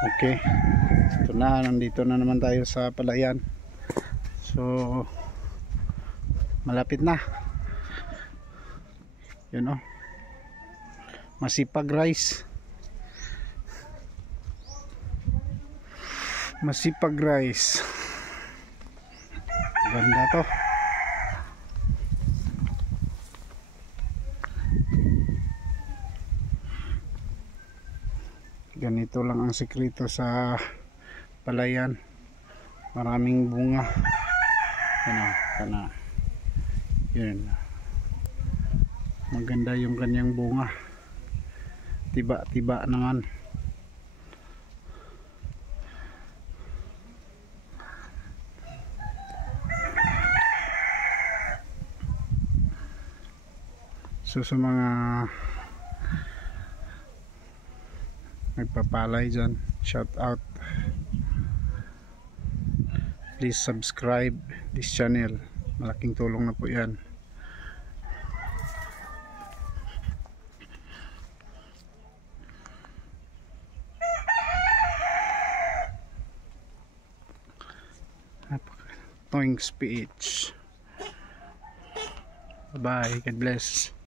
Okay, ito na, nandito na naman tayo sa palayan. So malapit na. Yun oh, Masipag Rice. Masipag Rice, ganda to. Ganito lang ang sikreto sa palayan, maraming bunga. Ano, kana yun, maganda yung kanyang bunga, tiba-tiba naman. So sa mga nagpapalay dyan, shout out, please subscribe this channel, malaking tulong na po yan. Toings PH. Bye bye, God bless.